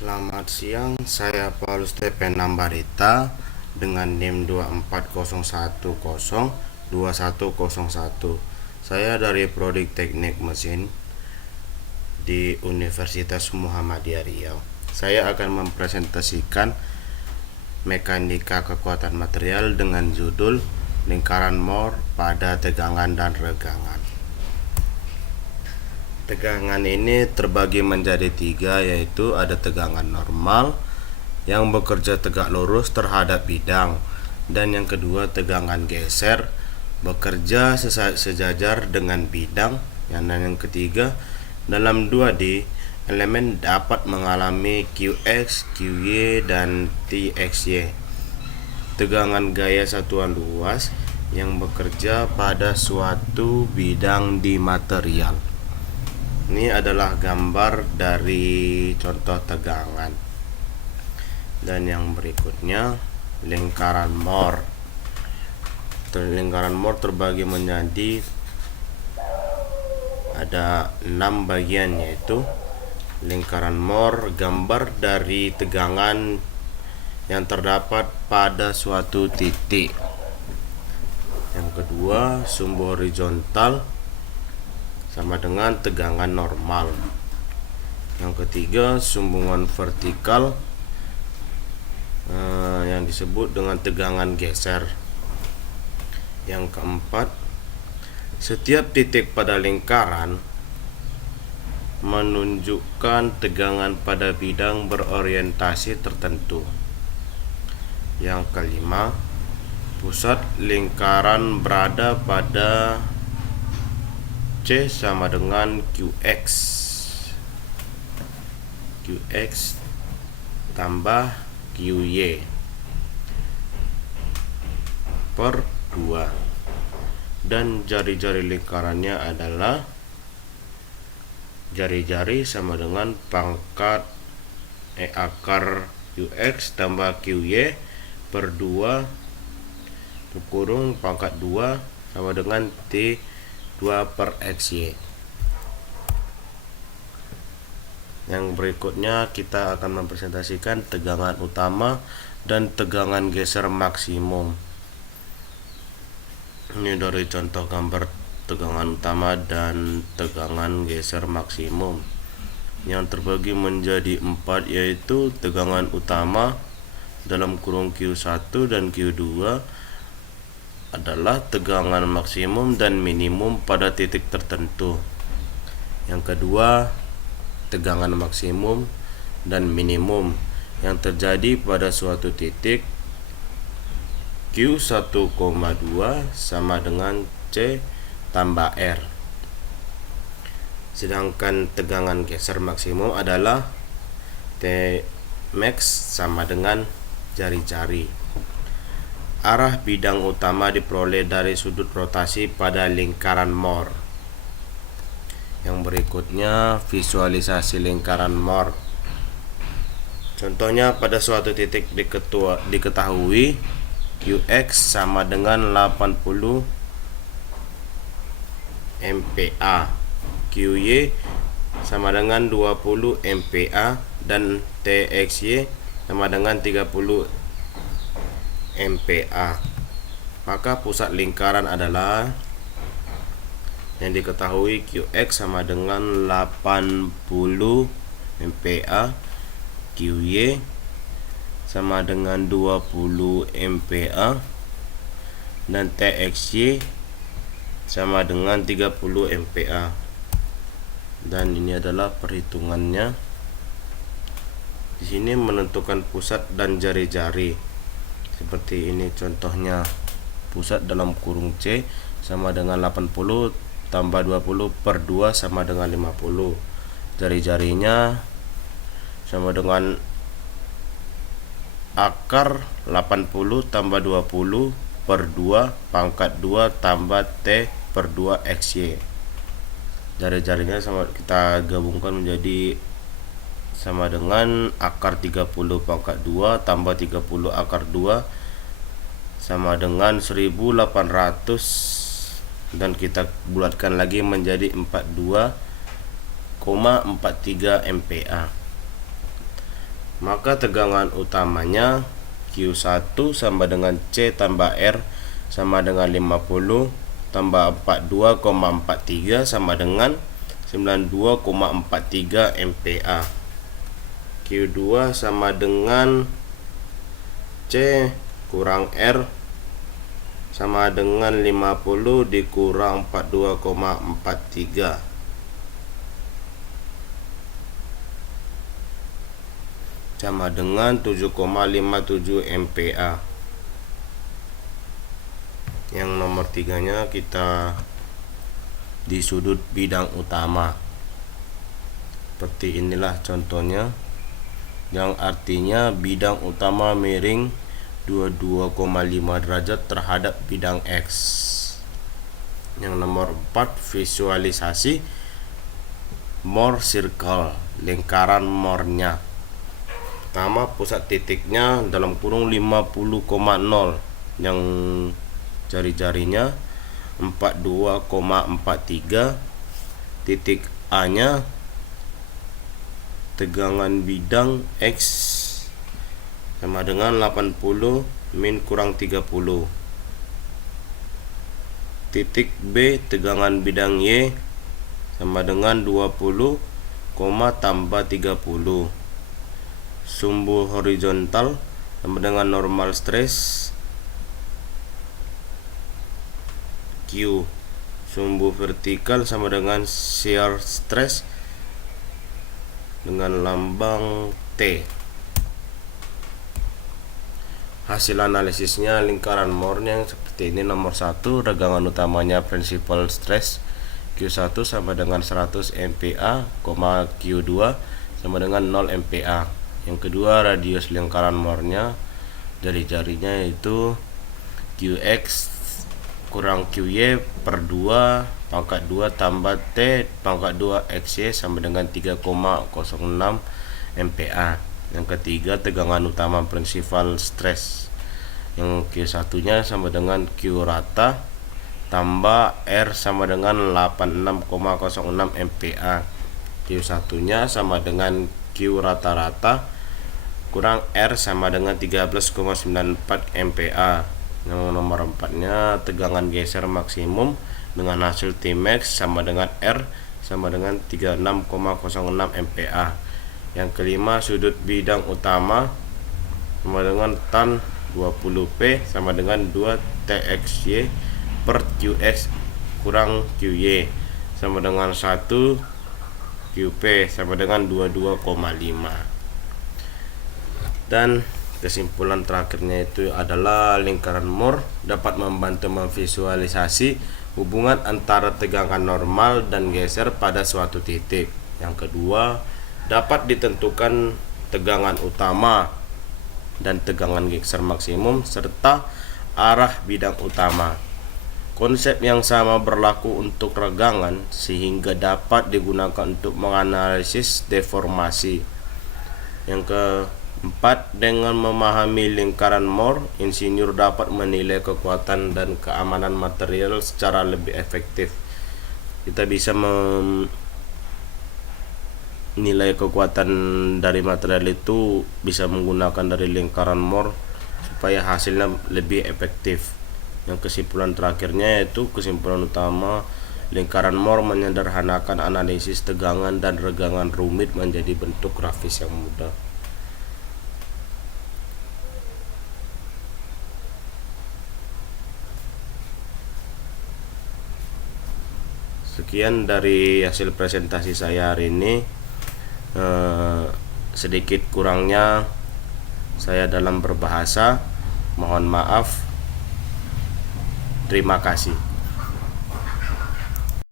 Selamat siang, saya Paulus TP Nambarita dengan NIM 2401021101. Saya dari Prodi Teknik Mesin di Universitas Muhammadiyah Riau. Saya akan mempresentasikan mekanika kekuatan material dengan judul lingkaran Mohr pada tegangan dan regangan. Tegangan ini terbagi menjadi tiga, yaitu ada tegangan normal yang bekerja tegak lurus terhadap bidang, dan yang kedua tegangan geser bekerja sejajar dengan bidang, dan yang ketiga dalam 2D elemen dapat mengalami Qx, Qy, dan Txy. Tegangan gaya satuan luas yang bekerja pada suatu bidang di material. Ini adalah gambar dari contoh tegangan. Dan yang berikutnya lingkaran Mohr. Lingkaran Mohr terbagi menjadi ada 6 bagian, yaitu lingkaran Mohr gambar dari tegangan yang terdapat pada suatu titik. Yang kedua, sumbu horizontal sama dengan tegangan normal. Yang ketiga, sumbungan vertikal yang disebut dengan tegangan geser. Yang keempat, setiap titik pada lingkaran menunjukkan tegangan pada bidang berorientasi tertentu. Yang kelima, pusat lingkaran berada pada C sama dengan Qx tambah Qy per 2, dan jari-jari lingkarannya adalah jari-jari sama dengan pangkat akar Qx tambah Qy per 2 kurung pangkat 2 sama dengan T2 per Xy. Yang berikutnya kita akan mempresentasikan tegangan utama dan tegangan geser maksimum. Ini dari contoh gambar tegangan utama dan tegangan geser maksimum yang terbagi menjadi 4, yaitu tegangan utama dalam kurung Q1 dan Q2 adalah tegangan maksimum dan minimum pada titik tertentu. Yang kedua, tegangan maksimum dan minimum yang terjadi pada suatu titik Q1,2 sama dengan C tambah R. Sedangkan tegangan geser maksimum adalah Tmax sama dengan jari-jari. Arah bidang utama diperoleh dari sudut rotasi pada lingkaran Mohr. Yang berikutnya visualisasi lingkaran Mohr. Contohnya, pada suatu titik diketahui Qx sama dengan 80 MPa, Qy sama dengan 20 MPa, dan Txy sama dengan 30 MPa. Maka pusat lingkaran adalah yang diketahui Qx sama dengan 80 MPa, Qy sama dengan 20 MPa, dan Txy sama dengan 30 MPa. Dan ini adalah perhitungannya. Di sini menentukan pusat dan jari-jari. Seperti ini contohnya, pusat dalam kurung C sama dengan 80 tambah 20 per 2 sama dengan 50. Jari-jarinya sama dengan akar 80 tambah 20 per 2 pangkat 2 tambah T per 2 Xy. Jari-jarinya kita gabungkan menjadi sama dengan akar 30 pangkat 2 tambah 30 akar 2 sama dengan 1800, dan kita bulatkan lagi menjadi 42,43 MPa. maka tegangan utamanya Q1 sama dengan C tambah R sama dengan 50 tambah 42,43 sama dengan 92,43 MPa. Q2 sama dengan C kurang R sama dengan 50 dikurang 42,43 sama dengan 7,57 MPa. Yang nomor 3-nya kita di sudut bidang utama. Seperti inilah contohnya, yang artinya bidang utama miring 22,5 derajat terhadap bidang X. Yang nomor 4, visualisasi Mohr circle, lingkaran Mohrnya. Pertama, pusat titiknya dalam kurung 50,0 yang jari-jarinya 42,43, titik A nya tegangan bidang X sama dengan 80 min kurang 30. Titik B tegangan bidang Y sama dengan 20, tambah 30. Sumbu horizontal sama dengan normal stress Q. Sumbu vertikal sama dengan shear stress dengan lambang T. Hasil analisisnya lingkaran Mohrnya seperti ini. Nomor 1, regangan utamanya principal stress Q1 sama dengan 100 MPa, Q2 sama dengan 0 MPa. Yang kedua, radius lingkaran Mohrnya, jari-jarinya yaitu Qx kurang Qy per 2 pangkat 2 tambah T pangkat 2 XY sama dengan 3,06 MPa. Yang ketiga, tegangan utama principal stress yang Q1 nya sama dengan Q rata tambah R sama dengan 86,06 MPa. Q1 nya sama dengan Q rata-rata kurang R sama dengan 13,94 MPa. Yang nomor 4-nya tegangan geser maksimum dengan hasil Tmax sama dengan R sama dengan 36,06 MPa. Yang kelima, sudut bidang utama sama dengan tan 20P sama dengan 2 TXY per QX kurang QY sama dengan 1 QP sama dengan 22,5. Dan kesimpulan terakhirnya itu adalah lingkaran Mohr dapat membantu memvisualisasi hubungan antara tegangan normal dan geser pada suatu titik. Yang kedua, dapat ditentukan tegangan utama dan tegangan geser maksimum serta arah bidang utama. Konsep yang sama berlaku untuk regangan sehingga dapat digunakan untuk menganalisis deformasi. Yang keempat, dengan memahami lingkaran Mohr, insinyur dapat menilai kekuatan dan keamanan material secara lebih efektif. Kita bisa nilai kekuatan dari material itu bisa menggunakan dari lingkaran Mohr supaya hasilnya lebih efektif. Yang kesimpulan terakhirnya yaitu kesimpulan utama, lingkaran Mohr menyederhanakan analisis tegangan dan regangan rumit menjadi bentuk grafis yang mudah. Sekian dari hasil presentasi saya hari ini. Sedikit kurangnya saya dalam berbahasa, mohon maaf. Terima kasih.